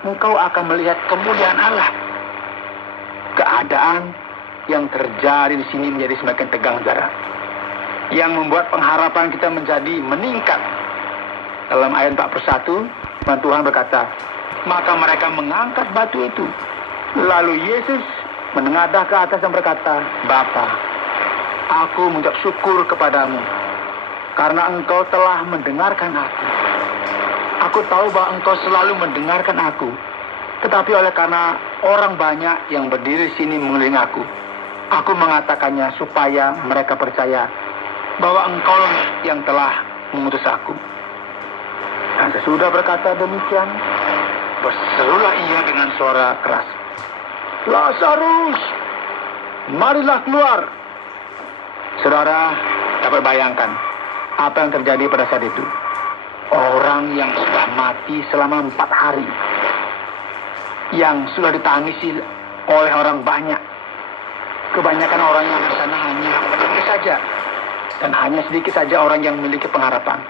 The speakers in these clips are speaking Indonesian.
engkau akan melihat kemuliaan Allah. Keadaan yang terjadi di sini menjadi semakin tegang, saudara, yang membuat pengharapan kita menjadi meningkat. Dalam ayat 41, Tuhan berkata, maka mereka mengangkat batu itu. Lalu Yesus menengadah ke atas dan berkata, Bapa, aku mengucap syukur kepadamu karena engkau telah mendengarkan aku. Aku tahu bahwa engkau selalu mendengarkan aku, tetapi oleh karena orang banyak yang berdiri di sini mengelilingi aku mengatakannya supaya mereka percaya bahwa engkau yang telah mengutus aku. Dan sesudah berkata demikian, berserulah ia dengan suara keras, Lazarus, marilah keluar. Saudara dapat bayangkan apa yang terjadi pada saat itu. Orang yang sudah mati selama 4 hari, yang sudah ditangisi oleh orang banyak. Kebanyakan orang yang di sana hanya peduli saja, dan hanya sedikit saja orang yang memiliki pengharapan.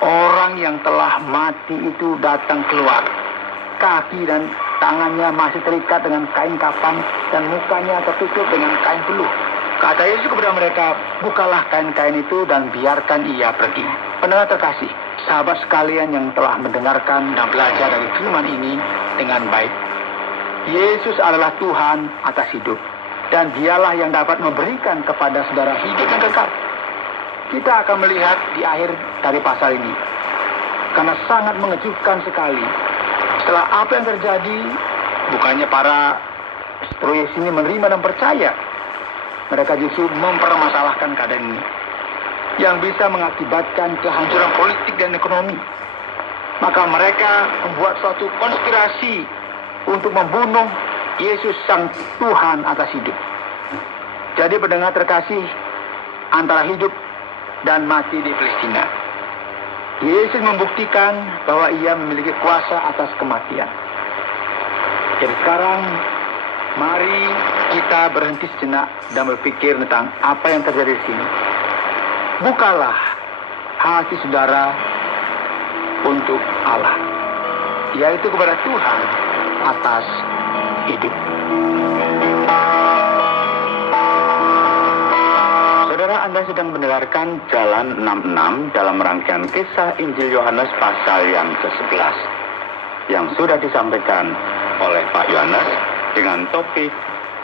Orang yang telah mati itu datang keluar. Kaki dan tangannya masih terikat dengan kain kafan, dan mukanya tertutup dengan kain peluh. Kata Yesus kepada mereka, bukalah kain-kain itu dan biarkan ia pergi. Pendengar terkasih, sahabat sekalian yang telah mendengarkan dan belajar dari firman ini dengan baik, Yesus adalah Tuhan atas hidup, dan dialah yang dapat memberikan kepada saudara hidup yang kekal. Kita akan melihat di akhir dari pasal ini, karena sangat mengejutkan sekali. Setelah apa yang terjadi, bukannya para Troyes ini menerima dan percaya, mereka justru mempermasalahkan keadaan ini, yang bisa mengakibatkan kehancuran politik dan ekonomi. Maka mereka membuat suatu konspirasi untuk membunuh Yesus sang Tuhan atas hidup. Jadi pendengar terkasih, antara hidup dan mati di Palestina, Yesus membuktikan bahwa ia memiliki kuasa atas kematian. Jadi sekarang mari kita berhenti sejenak dan berpikir tentang apa yang terjadi di sini. Bukalah hati saudara untuk Allah, yaitu kepada Tuhan atas hidup. Saudara, Anda sedang mendengarkan Jalan 66 dalam rangkaian kisah Injil Yohanes pasal yang ke-11 yang sudah disampaikan oleh Pak Yohanes dengan topik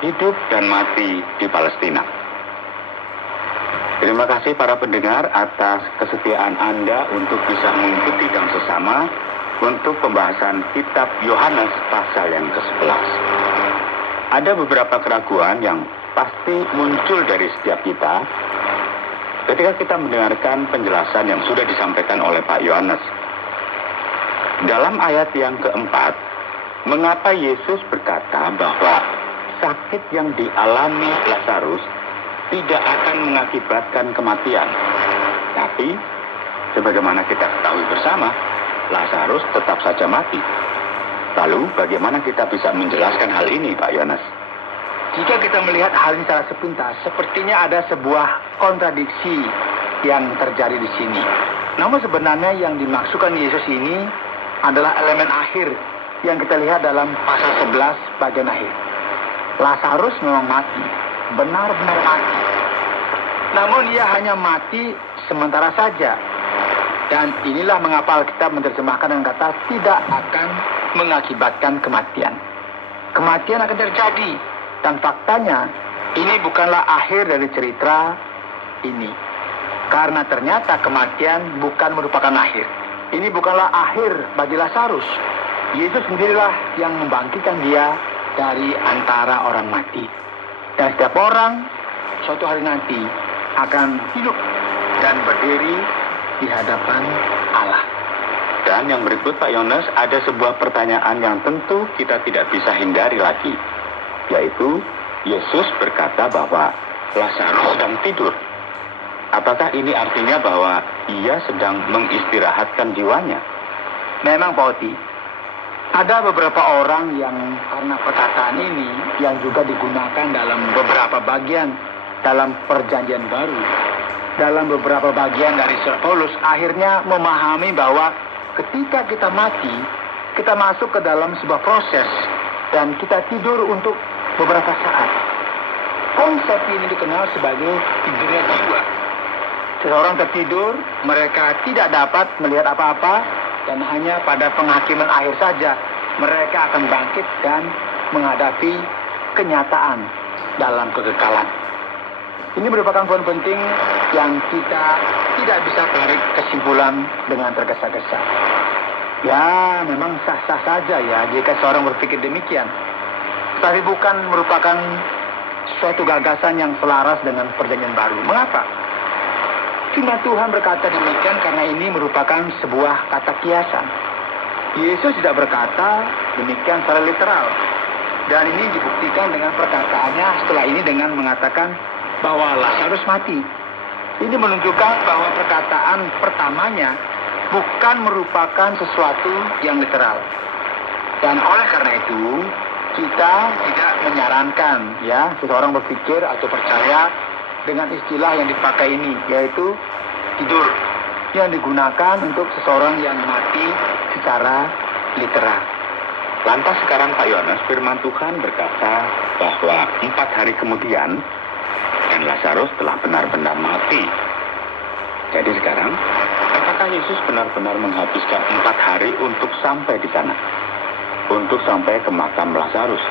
hidup dan mati di Palestina. Terima kasih para pendengar atas kesetiaan Anda untuk bisa mengikuti dan sesama untuk pembahasan kitab Yohanes pasal yang ke-11. Ada beberapa keraguan yang pasti muncul dari setiap kita ketika kita mendengarkan penjelasan yang sudah disampaikan oleh Pak Yohanes. Dalam ayat yang keempat, mengapa Yesus berkata bahwa sakit yang dialami Lazarus tidak akan mengakibatkan kematian? Tapi, sebagaimana kita ketahui bersama, Lazarus tetap saja mati. Lalu, bagaimana kita bisa menjelaskan hal ini, Pak Yohanes? Jika kita melihat hal ini secara sepintas, sepertinya ada sebuah kontradiksi yang terjadi di sini. Namun sebenarnya yang dimaksudkan Yesus ini adalah elemen akhir yang kita lihat dalam pasal 11 bagian akhir. Lazarus memang mati, benar-benar mati. Namun ia hanya mati sementara saja. Dan inilah mengapa Alkitab menerjemahkan dengan kata tidak akan mengakibatkan kematian. Kematian akan terjadi. Dan faktanya, ini bukanlah akhir dari cerita ini. Karena ternyata kematian bukan merupakan akhir. Ini bukanlah akhir bagi Lazarus. Yesus sendirilah yang membangkitkan dia dari antara orang mati. Dan setiap orang suatu hari nanti akan hidup dan berdiri di hadapan Allah. Dan yang berikut Pak Yohanes, ada sebuah pertanyaan yang tentu kita tidak bisa hindari lagi, yaitu Yesus berkata bahwa Lazarus sedang tidur. Apakah ini artinya bahwa ia sedang mengistirahatkan jiwanya? Memang Pak Oti, ada beberapa orang yang karena perkataan ini yang juga digunakan dalam beberapa bagian dalam perjanjian baru, dalam beberapa bagian dari surat Paulus, akhirnya memahami bahwa ketika kita mati, kita masuk ke dalam sebuah proses dan kita tidur untuk beberapa saat. Konsep ini dikenal sebagai tidurnya jiwa. Seseorang tertidur, mereka tidak dapat melihat apa-apa dan hanya pada penghakiman akhir saja mereka akan bangkit dan menghadapi kenyataan dalam kekekalan. Ini merupakan poin penting yang kita tidak bisa tarik kesimpulan dengan tergesa-gesa. Ya, memang sah-sah saja ya jika seorang berpikir demikian. Tapi bukan merupakan suatu gagasan yang selaras dengan perjanjian baru. Mengapa? Firman Tuhan berkata demikian karena ini merupakan sebuah kata kiasan. Yesus tidak berkata demikian secara literal. Dan ini dibuktikan dengan perkataannya setelah ini dengan mengatakan bahwa Lazarus mati. Ini menunjukkan bahwa perkataan pertamanya bukan merupakan sesuatu yang literal. Dan oleh karena itu, kita tidak menyarankan ya seseorang berpikir atau percaya dengan istilah yang dipakai ini, yaitu tidur, yang digunakan untuk seseorang yang mati secara literal. Lantas sekarang Pak Yones, firman Tuhan berkata bahwa 4 hari kemudian dan Lazarus telah benar-benar mati. Jadi sekarang, apakah Yesus benar-benar menghabiskan 4 hari untuk sampai di sana? Untuk sampai ke makam Lazarus?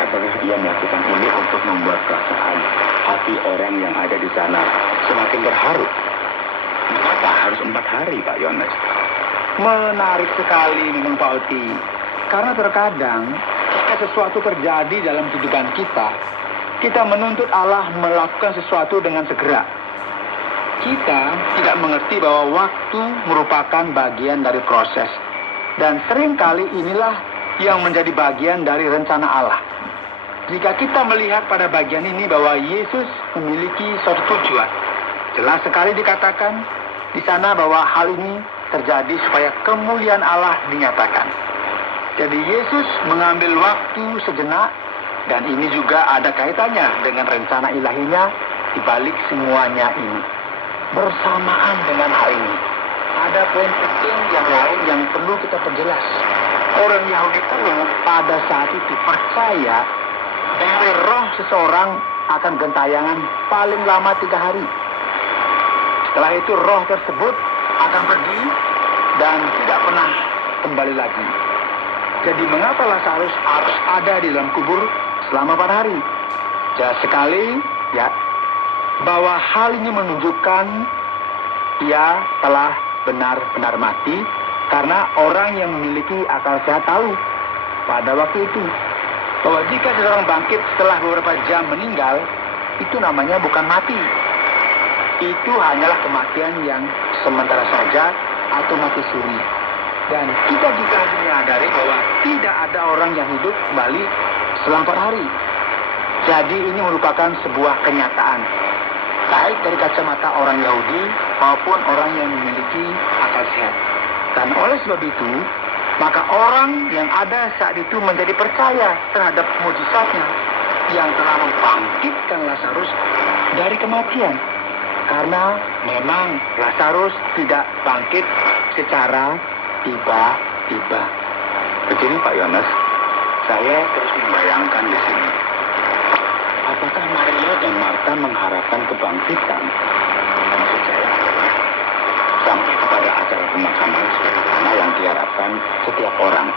Apakah ia melakukan ini untuk membuat perasaan hati orang yang ada di sana semakin terharu? Mengapa harus 4 hari, Pak Yones? Menarik sekali memang Pak Oti. Karena terkadang jika sesuatu terjadi dalam kehidupan kita, kita menuntut Allah melakukan sesuatu dengan segera. Kita tidak mengerti bahwa waktu merupakan bagian dari proses. Dan seringkali inilah yang menjadi bagian dari rencana Allah. Jika kita melihat pada bagian ini bahwa Yesus memiliki suatu tujuan. Jelas sekali dikatakan di sana bahwa hal ini terjadi supaya kemuliaan Allah dinyatakan. Jadi Yesus mengambil waktu sejenak dan ini juga ada kaitannya dengan rencana ilahinya di balik semuanya ini. Bersamaan dengan hal ini, ada poin penting yang lain yang perlu kita perjelas. Orang Yahudi kuno pada saat itu percaya bahwa roh seseorang akan gentayangan paling lama 3 hari. Setelah itu roh tersebut akan pergi dan tidak pernah kembali lagi. Jadi mengapa Lazarus harus ada di dalam kubur selama 4 hari? Jelas sekali ya bahwa hal ini menunjukkan ia telah benar-benar mati karena orang yang memiliki akal sehat tahu pada waktu itu bahwa jika seseorang bangkit setelah beberapa jam meninggal, itu namanya bukan mati. Itu hanyalah kematian yang sementara saja atau mati suri. Dan kita juga menyadari bahwa tidak ada orang yang hidup kembali setelah 4 hari. Jadi ini merupakan sebuah kenyataan, baik dari kacamata orang Yahudi maupun orang yang memiliki akal sehat. Dan oleh sebab itu, maka orang yang ada saat itu menjadi percaya terhadap mujizatnya yang telah membangkitkan Lazarus dari kematian. Karena memang Lazarus tidak bangkit secara tiba-tiba. Begini Pak Yones, saya terus membayangkan di sini. Apakah Maria dan Marta mengharapkan kebangkitan? Maksud saya adalah sampai kepada acara pemakaman sebagaimana yang diharapkan setiap orang.